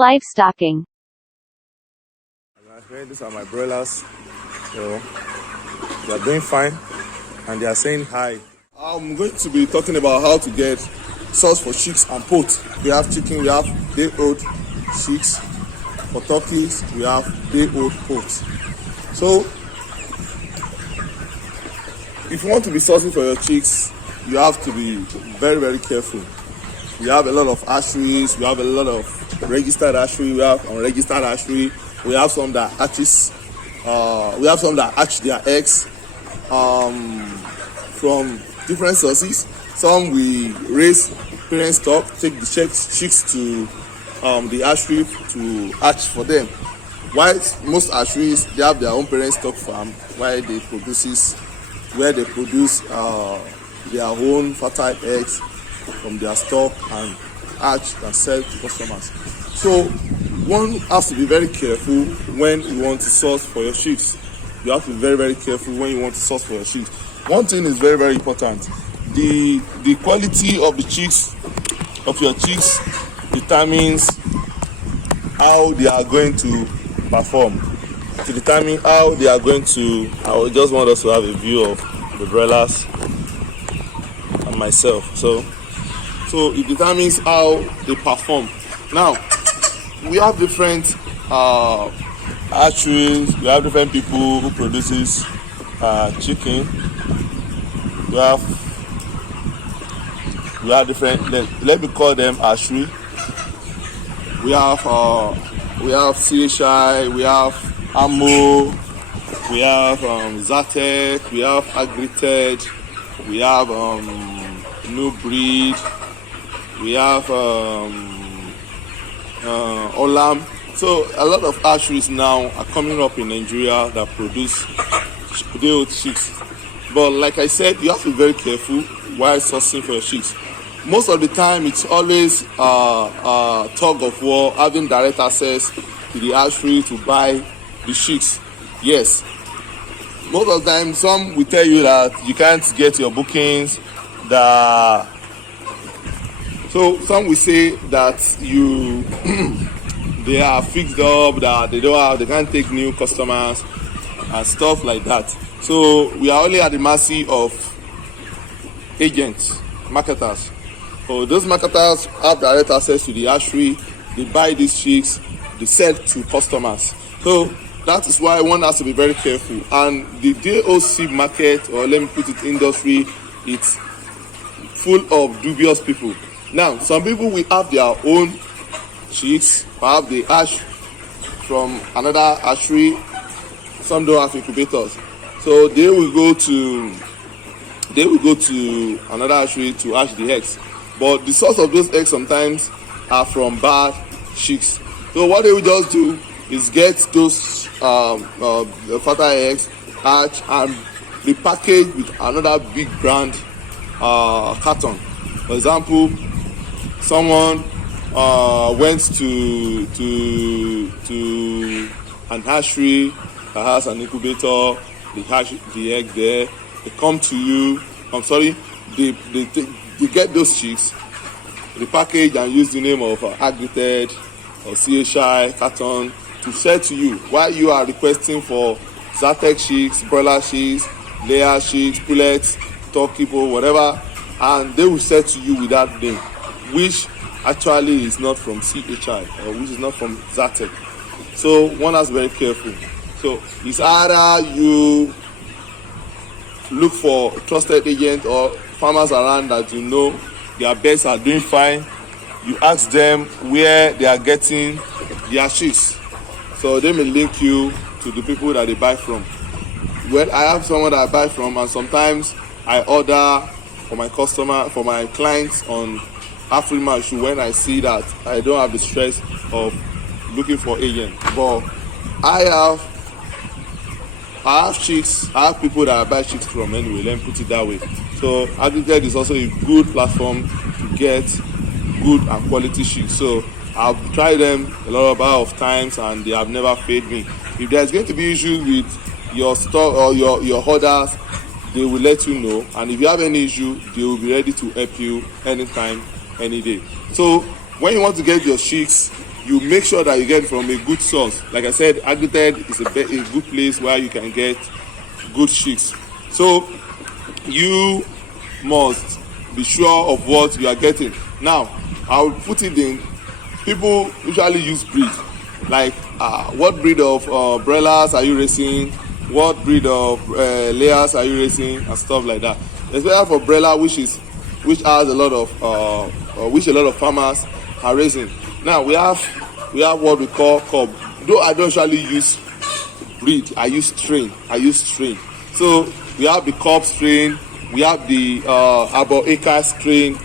Livestocking. These are my broilers. So they are doing fine and they are saying hi. I'm going to be talking about how to get sauce for chicks and poultry. We have chicken, we have day-old chicks. For turkeys, we have day-old poultry. So if you want to be sourcing for your chicks, you have to be very, very careful. We have a lot of hatcheries, we have a lot of registered hatchery, we have unregistered hatchery, we have some that hatches, we have some that hatch their eggs from different sources. Some we raise parent stock, take the chicks to the hatchery to hatch for them. While most hatcheries, they have their own parent stock farm where they produce their own fertile eggs from their stock and hatch and sell to customers. So one has to be very careful when you want to source for your chicks. You have to be very, very careful when you want to source for your chicks. One thing is very, very important. The quality of the chicks, of your chicks, determines how they are going to perform. To determine how they are going to, I just want us to have a view of the broilers and myself. So it determines how they perform. Now, we have different hatcheries, we have different people who produces chicken. We have different, let me call them hatchery. We have CHI, we have Ammo, we have Zatek, we have Agrited, we have New Breed, we have Olam. So a lot of hatcheries now are coming up in Nigeria that produce day-old chicks. But like I said, you have to be very careful while sourcing for your chicks. Most of the time, it's always tug of war, having direct access to the hatchery to buy the chicks. Yes, most of the time, some will tell you that you can't get your bookings. So some will say that they are fixed up, that they can't take new customers and stuff like that. So we are only at the mercy of agents, marketers. So those marketers have direct access to the hatchery, they buy these chicks, they sell to customers. So that is why one has to be very careful. And the DOC market, or let me put it industry, it's full of dubious people. Now, some people will have their own chicks, perhaps they hatch from another hatchery. Some don't have incubators, so they will go to another hatchery to hatch the eggs. But the source of those eggs sometimes are from bad chicks. So what they will just do is get those fertile eggs, hatch, and repackage with another big brand carton. For example, someone went to an hatchery that has an incubator, they hatch the egg there, they come to you, they get those chicks, they package and use the name of Agrited or CHI carton to sell to you, while you are requesting for Zatek chicks, broiler chicks, layer chicks, pullets, turkey, whatever, and they will sell to you with that name, which actually is not from CHI or which is not from Zatek. So one has to be very careful. So it's either you look for a trusted agent or farmers around that you know their birds are doing fine. You ask them where they are getting their chicks, so they may link you to the people that they buy from. Well, I have someone that I buy from, and sometimes I order for my clients on Afrimash when I see that I don't have the stress of looking for agents. But I have chicks, I have people that I buy chicks from anyway, let me put it that way. So Agrited is also a good platform to get good and quality chicks. So I've tried them a lot of times and they have never failed me. If there's going to be issues with your stock or your orders, they will let you know, and if you have any issue, they will be ready to help you anytime, any day. So when you want to get your chicks you make sure that you get it from a good source. Like I said, Agrited is a good place where you can get good chicks. So you must be sure of what you are getting. Now I will put it in, people usually use breed, like what breed of broilers are you raising, what breed of layers are you raising, and stuff like that. Especially for broiler, which has a lot of which a lot of farmers are raising. Now we have what we call cob. Though I don't usually use breed, I use strain. So we have the cob strain, we have the Aboeka strain,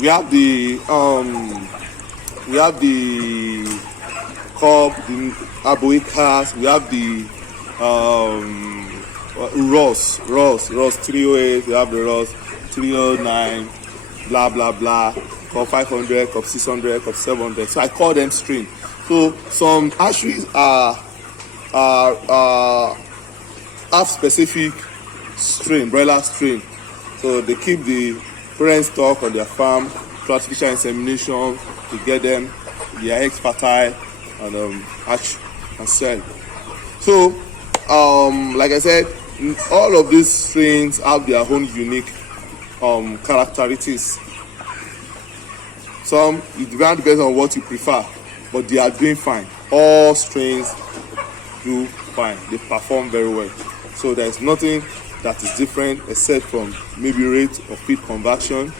we have the cob, the Aboekas, we have the Ross 308, we have the Ross 309, blah blah blah, cup 500, cup 600, cup 700. So I call them strain. So some hatcheries have specific strain, broiler strain. So they keep the parent stock on their farm, artificial insemination to get them their eggs fertile and hatch and sell. So like I said, all of these strains have their own unique characteristics. Some, it depends on what you prefer, but they are doing fine. All strains do fine, they perform very well. So there's nothing that is different except from maybe rate of feed conversion,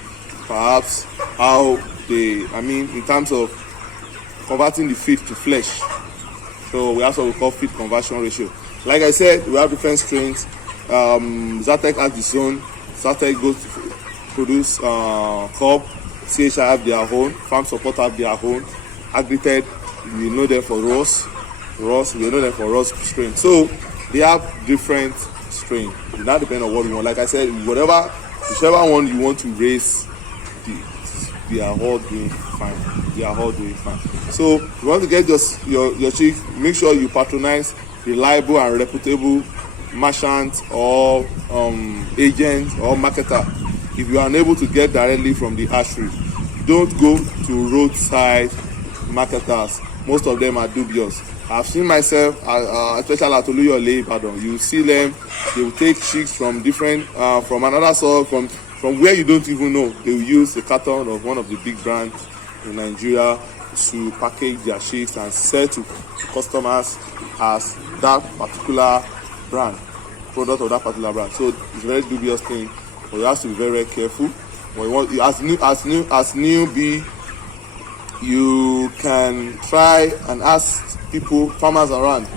perhaps how they, in terms of converting the feed to flesh. So we have what we call feed conversion ratio. Like I said, we have different strains. Zatec has its own. Zatec goes to produce cob. CHI have their own. Farm Support have their own. Agrited, we know them for Ross, we know them for Ross strain. So they have different strain. It now depends on what you want. Like I said, whichever one you want to raise, they are all doing fine. So you want to get your chicks, make sure you patronize reliable and reputable merchant or agent or marketer. If you are unable to get directly from the hatchery, don't go to roadside marketers. Most of them are dubious. I've seen myself, especially at Oluyole, Ibadan. You see them, they will take chicks from different, from another source, from where you don't even know. They will use a carton of one of the big brands in Nigeria to package their chicks and sell to customers as that particular brand, product of that particular brand. So it's a very dubious thing, but you have to be very, very careful. When you want, as newbie, you can try and ask farmers around,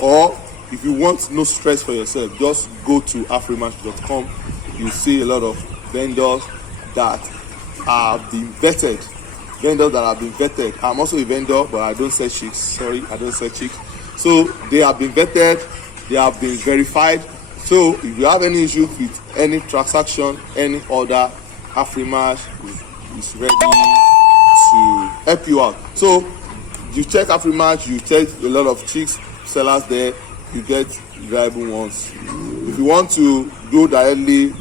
or if you want no stress for yourself, just go to afrimatch.com. You see a lot of vendors that have been vetted. I'm also a vendor, but I don't sell chicks. So they have been vetted, they have been verified. So if you have any issues with any transaction, any order, Afrimatch is ready to help you out. So you check Afrimatch, you check a lot of chicks sellers there, you get reliable ones. If you want to go directly, you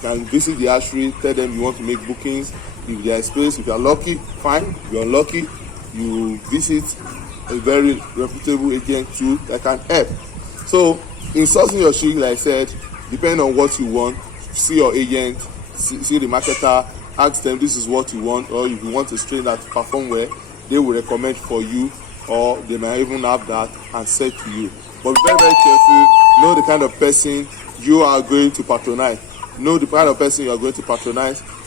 can visit the hatchery, tell them you want to make bookings. If there is space, if you are lucky, fine. If you are unlucky, you visit a very reputable agent too that can help. So in sourcing your chick, like I said, depending on what you want, see your agent, see the marketer, ask them this is what you want, or if you want a strain that perform well, they will recommend for you, or they might even have that and sell to you. But be very, very careful. Know the kind of person you are going to patronize.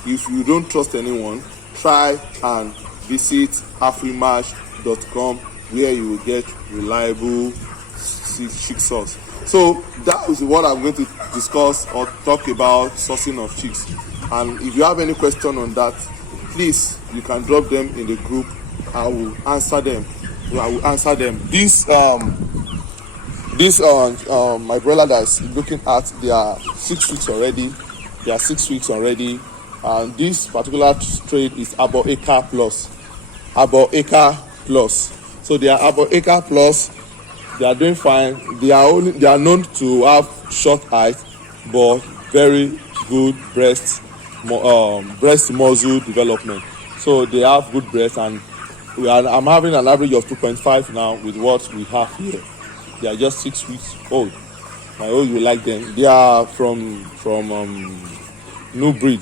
If you don't trust anyone, try and visit afrimatch.com, where you will get reliable chick source. So that is what I'm going to discuss or talk about sourcing of chicks. And if you have any question on that, please, you can drop them in the group. I will answer them. My brother that's looking at, they are 6 weeks already. And this particular trade is Aboeka Plus. So they are Aboeka Plus. They are doing fine. They are known to have short height, but very good breast muscle development. So they have good breasts, and I'm having an average of 2.5 now with what we have here. They are just 6 weeks old. I hope you like them. They are from New Breed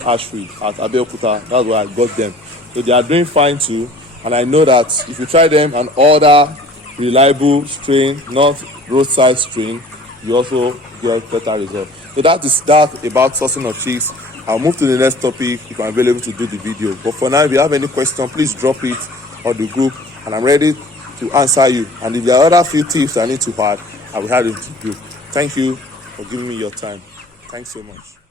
Hatchery at Abeokuta. That's where I got them. So they are doing fine too. And I know that if you try them and order reliable strain, not roadside strain, you also get better results. So that is that about sourcing of chicks. I'll move to the next topic if I'm available to do the video. But for now, if you have any question, please drop it on the group, and I'm ready to answer you. And if there are other few tips I need to add, I will add it to you. Thank you for giving me your time. Thanks so much.